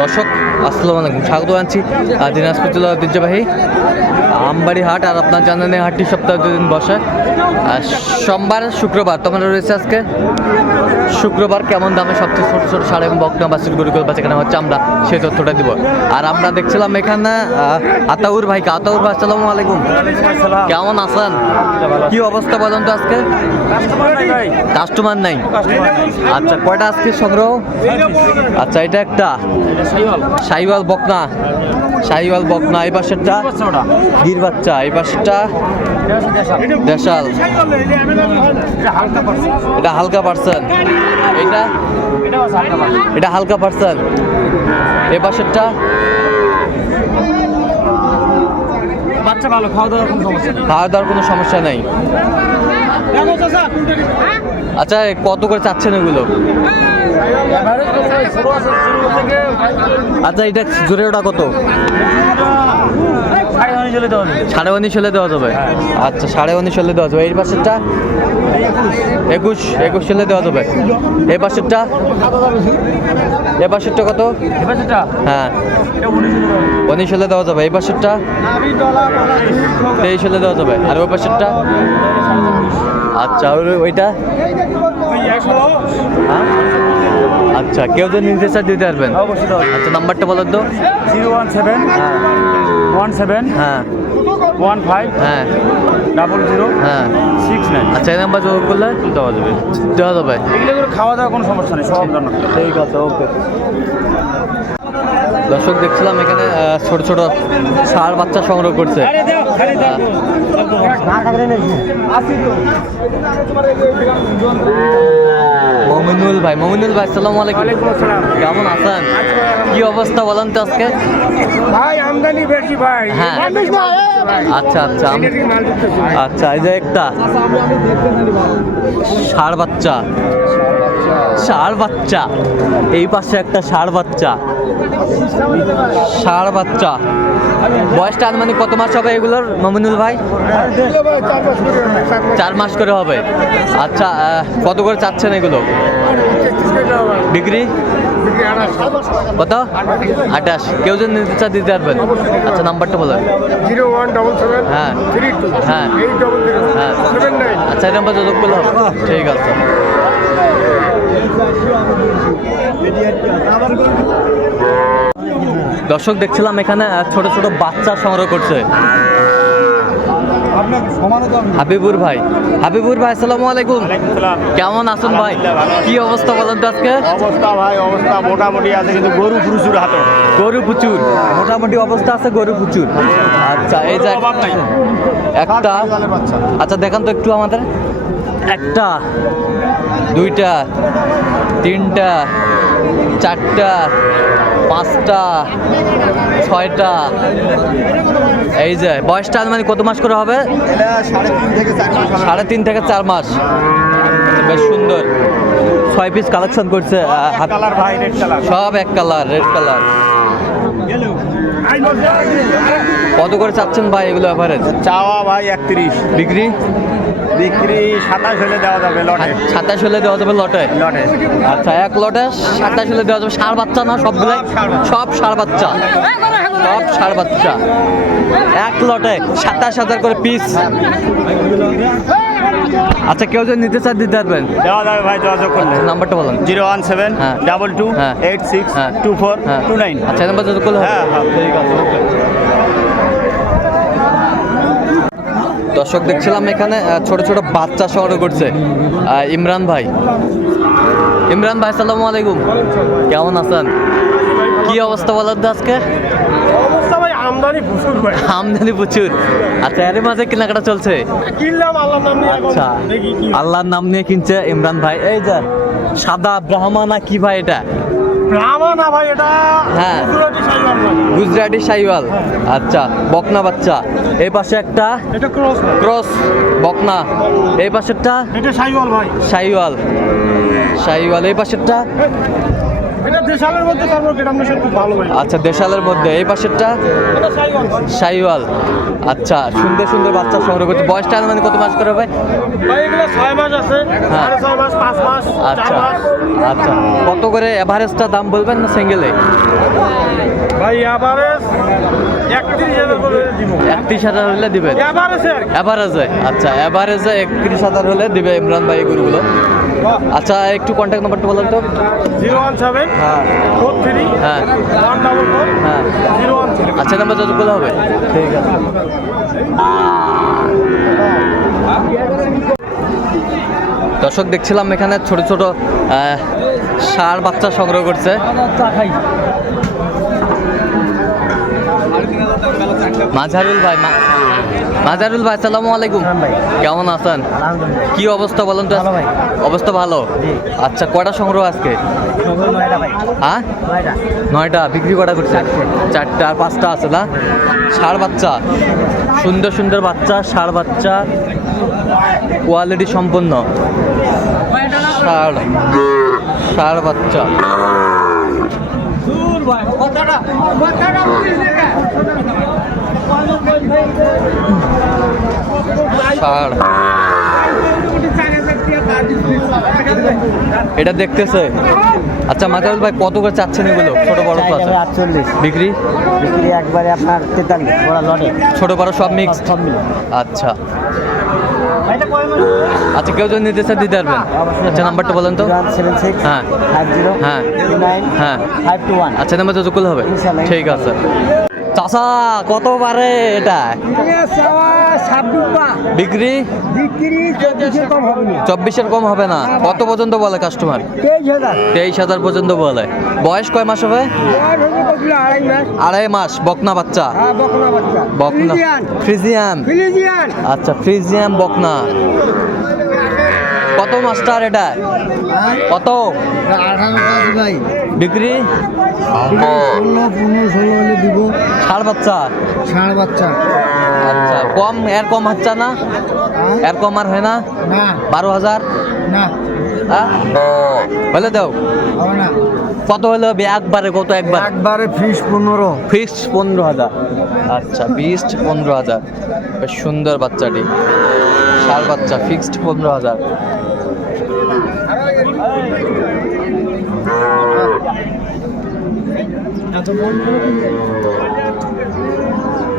দর্শক আসসালামু আলাইকুম। স্বাগত জানাচ্ছি আহ, দিনাজপুর জেলার ঐতিহ্যবাহী আমবাড়ি হাট আর আপনার জানেন হাটটি সপ্তাহে দুদিন বসে। আর সোমবার শুক্রবার তোমার রয়েছে আজকে। শুক্রবার কেমন দামে সবচেয়ে ছোটো ছোটো সার এবং বকনা বাসির গরুগুলো বাচ্চা কেনা হচ্ছে আমরা সেই তথ্যটা দিব। আর আমরা দেখছিলাম এখানে আতাউর ভাইকে। আতাউর ভাই আসসালামু আলাইকুম। কেমন আছেন? কি অবস্থা বলেন তো আজকে? কাস্টমার নাই আচ্ছা কয়টা আজকে সংগ্রহ? আচ্ছা এটা একটা। সাইওয়াল। বকনা। সাইওয়াল বকনা এই পাশেরটা গির বাচ্চা এই পাশেরটা দেশাল। এটা হালকা পার্সেন্ট এটা? এটা হালকা পার্সেন্ট এ পাশেরটা? বাচ্চা ভালো খাওয়া দাওয়ার কোনো সমস্যা খাওয়া দাওয়ার কোনো সমস্যা নেই। আচ্ছা কত করে চাচ্ছেন এগুলো? আচ্ছা এটা জোরে ওটা কত? সাড়ে উনিশ হলে দেওয়া যাবে। আচ্ছা সাড়ে উনিশ হলে দেওয়া যাবে। এই পাশেরটা? একুশ একুশ হলে দেওয়া যাবে। এই পাশেরটা? এই পাশেরটা কত? হ্যাঁ। উনিশ হলে দেওয়া যাবে। এই পাশেরটা? তেইশ হলে দেওয়া যাবে। আর ওই পাশেরটা? আচ্ছা আর ওইটা? হ্যাঁ? আচ্ছা কেউ যদি নিতে চায় দিতে পারবেন। আচ্ছা নাম্বারটা বলেন তো। Zero one seven one seven হ্যাঁ। ওয়ান ফাইভ হ্যাঁ। ডাবল জিরো হ্যাঁ। Six nine. আচ্ছা এই নাম্বার যোগাযোগ করলে? দেওয়া যাবে দেওয়া যাবে এগুলো করে খাওয়া দাওয়া কোনো সমস্যা নেই সব জানো ঠিক আছে ওকে। দর্শক দেখছিলাম এখানে ছোট ছোট ষাঁড় বাচ্চা সংগ্রহ করছে। মমিনুল ভাই মমিনুল ভাই আসসালামু আলাইকুম। কেমন আছেন? কি অবস্থা বলেন তো আজকে? ভাই আমদানি বেশি ভাই। হ্যাঁ। আচ্ছা আচ্ছা। আচ্ছা এই যে একটা ষাঁড় বাচ্চা। ষাঁড় বাচ্চা। এই পাশে একটা ষাঁড় বাচ্চা। ষাঁড় বাচ্চা। বয়সটা আনুমানিক কত মাস হবে এগুলোর মমিনুল ভাই? চার মাস করে হবে। আচ্ছা কত করে চাচ্ছেন এগুলো? ডিগ্রি কত? আঠাশ। কেউ যদি নিতে চা দিতে পারবেন। আচ্ছা নাম্বারটা বলেন। জিরো ওয়ান ডবল সেভেন হ্যাঁ। থ্রি টু হ্যাঁ। এইট ডবল জিরো হ্যাঁ। আচ্ছা এই নাম্বার যোগাযোগ হবে। ঠিক আছে। দর্শক দেখছিলাম এখানে ছোট ছোট বাচ্চা সংগ্রহ করছে। হাবিবুর ভাই। হাবিবুর ভাই আসসালামু আলাইকুম। কেমন আছেন ভাই? কি অবস্থা বলেন তো আজকে? অবস্থা ভাই অবস্থা মোটামুটি আছে কিন্তু গরু প্রচুর হাতে। গরু প্রচুর। মোটামুটি অবস্থা আছে গরু প্রচুর। আচ্ছা এই যে একটা আচ্ছা দেখান তো একটু আমাদের। একটা দুইটা তিনটা চারটা পাঁচটা ছয়টা। এই যে বয়সটা মানে কত মাস করে হবে? সাড়ে তিন থেকে চার মাস বেশ সুন্দর। ছয় পিস কালেকশন করছে সব এক কালার রেড কালার কত করে চাচ্ছেন ভাই এগুলো এভারেজ চাওয়া ভাই একত্রিশ। বিক্রি? বিক্রি সাতাশ হলে দেওয়া যাবে লটে। সাতাশ হলে দেওয়া যাবে লটে? লটে। আচ্ছা এক লটে সাতাশ হলে দেওয়া যাবে ষাঁড় বাচ্চা না সবগুলাই? সব ষাঁড় বাচ্চা। সব ষাঁড় বাচ্চা। এক লটে সাতাশ হাজার করে পিস আচ্ছা কেউ যদি নিতে চান দিতে পারবেন। দেওয়া যাবে ভাই যোগাযোগ করলে। নাম্বারটা বলুন। Zero one seven. Double two. Eight six. Two four two nine আচ্ছা নাম্বার যোগাযোগ করলে হ্যাঁ, হ্যাঁ। ঠিক আছে দর্শক দেখছিলাম এখানে ছোট ছোট বাচ্চা সংগ্রহ করছে ইমরান ভাই। ইমরান ভাই আসসালামু আলাইকুম। কেমন আছেন? কি অবস্থা বলার আজকে? আমদানি প্রচুর ভাই। আমদানি প্রচুর। আচ্ছা এর মাঝে কেনাকাটা চলছে। কিনলাম আল্লাহ নাম নিয়ে আচ্ছা আল্লাহর নাম নিয়ে কিনছে ইমরান ভাই। এই যে সাদা ব্রাহ্মা না কি ভাই এটা? ব্রাহ্মা ভাই এটা হ্যাঁ। গুজরাটি সাইওয়াল গুজরাটি সাইওয়াল। আচ্ছা বকনা বাচ্চা। এই পাশে একটা এটা ক্রস ক্রস বকনা। এই পাশেরটা এটা সাইওয়াল ভাই। সাইওয়াল। সাইওয়াল। এই পাশেরটা এটা দেশালের মধ্যে তারপর গ্রামেশন খুব ভালো ভাই আচ্ছা দেশালের মধ্যে। এই পাশেরটা? এটা সাইওয়াল। সাইওয়াল। আচ্ছা সুন্দর সুন্দর বাচ্চা সংগ্রহ করছে। বয়সটা মানে কত মাস করে ভাই? ভাই এগুলো ছয় মাস আছে। সাড়ে মাস পাঁচ মাস আচ্ছা আচ্ছা। কত করে এভারেজটা দাম বলবেন না সিঙ্গেলে? ভাই এভারেজ করে দিব। হলে দিবেন এভারেজে। এভারেজে আচ্ছা এভারেজে একত্রিশ হাজার হলে দিবে ইমরান ভাই গরুগুলো। আচ্ছা একটু কন্ট্যাক্ট নাম্বারটা বলেন তো। জিরো ওয়ান সেভেন হ্যাঁ। ফোর থ্রি হ্যাঁ। ওয়ান ডাবল ফোর হ্যাঁ। জিরো ওয়ান আচ্ছা নাম্বার যতগুলো হবে। ঠিক আছে। দর্শক দেখছিলাম এখানে ছোট ছোট সার বাচ্চা সংগ্রহ করছে। মাঝারুল ভাই মা- মাঝারুল ভাই আসসালামু আলাইকুম। কেমন আছেন? কি অবস্থা বলেন তো? অবস্থা ভালো? আচ্ছা কয়টা সংগ্রহ আজকে? হ্যাঁ? নয়টা। বিক্রি কটা করছে চারটা আর পাঁচটা আছে না? ষাঁড় বাচ্চা। সুন্দর সুন্দর বাচ্চা ষাঁড় বাচ্চা। কোয়ালিটি সম্পন্ন। ষাঁড়। ষাঁড় বাচ্চা। এটা দেখতেছে? আচ্ছা মাজারুল ভাই কত করে চাচ্ছেন এগুলো? ছোট বড় তো আছে। আটচল্লিশ। বিক্রি? বিক্রি একবারে আপনার তেতাল্লিশ ওরা লটে। ছোট বড় সব মিক্স সব মিলে আচ্ছা। আচ্ছা কেউ যদি নিতে চায় দিতে পারবেন। আচ্ছা নাম্বারটা বলেন তো। হ্যাঁ। হ্যাঁ। হ্যাঁ। আচ্ছা নাম্বার তো হবে। ঠিক আছে। চাষা কত পারে এটা? বিক্রি? চব্বিশের কম হবে না। কত পর্যন্ত বলে কাস্টমার তেইশ হাজার। পর্যন্ত বলে। বয়স কয় মাস হবে? আড়াই মাস। বকনা বাচ্চা? হ্যাঁ বকনা ফ্রিজিয়াম আচ্ছা ফ্রিজিয়াম বকনা। কত মাস্টার এটা? কত? ভাই বিক্রি ষোলো পনেরো ষোলো বাচ্চা? ষাঁড় বাচ্চা আচ্ছা কম, এর কম হচ্ছে না? এর কম আর হয় না? বারো হাজার? না হলে দাও। কত হলো? একবারে কত, একবার? একবারে ফিস পনেরো ফিক্সড পনেরো হাজার। আচ্ছা বিস্ট পনেরো হাজার। সুন্দর বাচ্চাটি। ষাড় বাচ্চা, ফিক্সড পনেরো হাজার।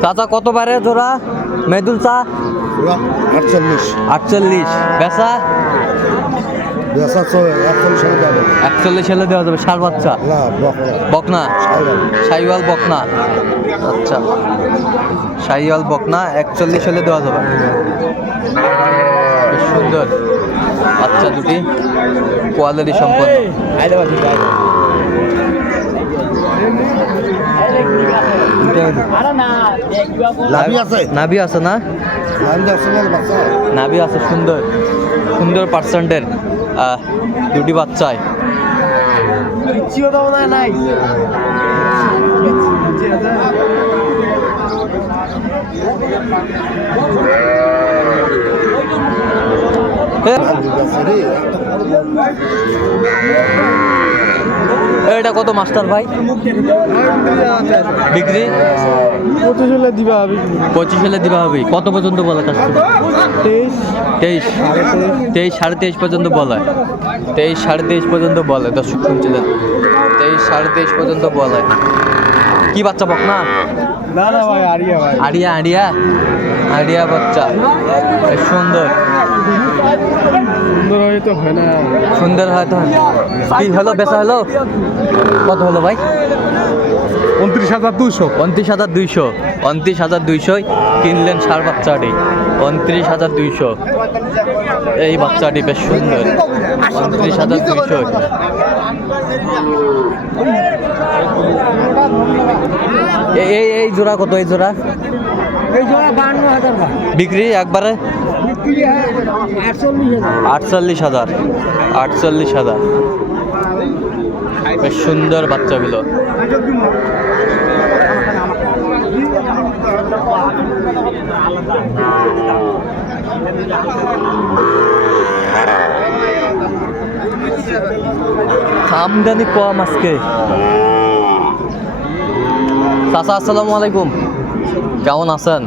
চাচা কত বারে জোড়া? মেদুল চা? আটচল্লিশ। আটচল্লিশ। বেচা? বেসা একচল্লিশ হলে দেওয়া যাবে। ষাড় বাচ্চা? বকনা? সাইওয়াল বকনা? আচ্ছা। সাইওয়াল বকনা একচল্লিশ হলে দেওয়া যাবে। সুন্দর। বাচ্চা দুটি কোয়ালিটি সম্পন্ন। আছে? নাভি আছে না? নাভি আছে সুন্দর। সুন্দর পার্সেন্টের দুটি বাচ্চায় নাই এটা কত মাস্টার ভাই? বিক্রি? পঁচিশ হলে দিবা হবে। পঁচিশ হলে দিবা হবে। কত পর্যন্ত বলে কাস্টমার তেইশ। তেইশ। তেইশ সাড়ে তেইশ পর্যন্ত বলে তেইশ সাড়ে তেইশ পর্যন্ত বলে দর্শক শুনছিলেন তেইশ সাড়ে তেইশ পর্যন্ত বলে কি বাচ্চা বক না? না না ভাই আরিয়া ভাই। আড়িয়া আড়িয়া আড়িয়া বাচ্চা। সুন্দর। সুন্দর হয়ে তো হয় না? সুন্দর হয়তো কি হলো বেচা হলো? কত হলো ভাই? উনত্রিশ হাজার দুশো উনত্রিশ হাজার দুইশো উনত্রিশ হাজার দুইশোই কিনলেন সার বাচ্চাটি। উনত্রিশ হাজার দুইশো। এই বাচ্চাটি বেশ সুন্দর। উনত্রিশ হাজার দুইশো এই এই- এই জোড়া কত? এই জোড়া? এই জোড়া বান্ন হাজার বিক্রি একবারে? আটচল্লিশ হাজার। আটচল্লিশ হাজার। বেশ সুন্দর বাচ্চাগুলো। আমদানি কম আজকে। চাচা, আসসালামু আলাইকুম। কেমন আছেন?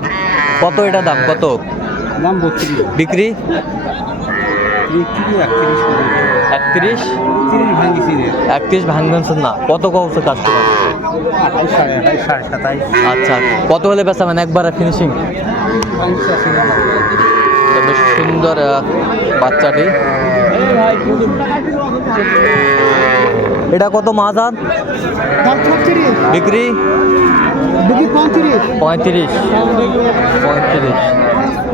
কত এটা দাম? কত? দাম বত্রিশ। বিক্রি? বিক্রি একত্রিশ একত্রিশ? তিরিশ ভাঙিছি একত্রিশ ভাঙবেন না। কত আঠাইশ সাড়ে সাতাইশ। আচ্ছা কত হলে বেচাবেন একবারে ফিনিশিং পঞ্চাশি বেশ সুন্দর বাচ্চাটি। এটা কত মাজান? বিক্রি? বিক্রি পঁয়ত্রিশ। পঁয়ত্রিশ। পঁয়ত্রিশ।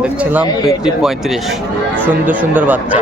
দেখছিলাম বিক্রি পঁয়ত্রিশ। সুন্দর সুন্দর বাচ্চা।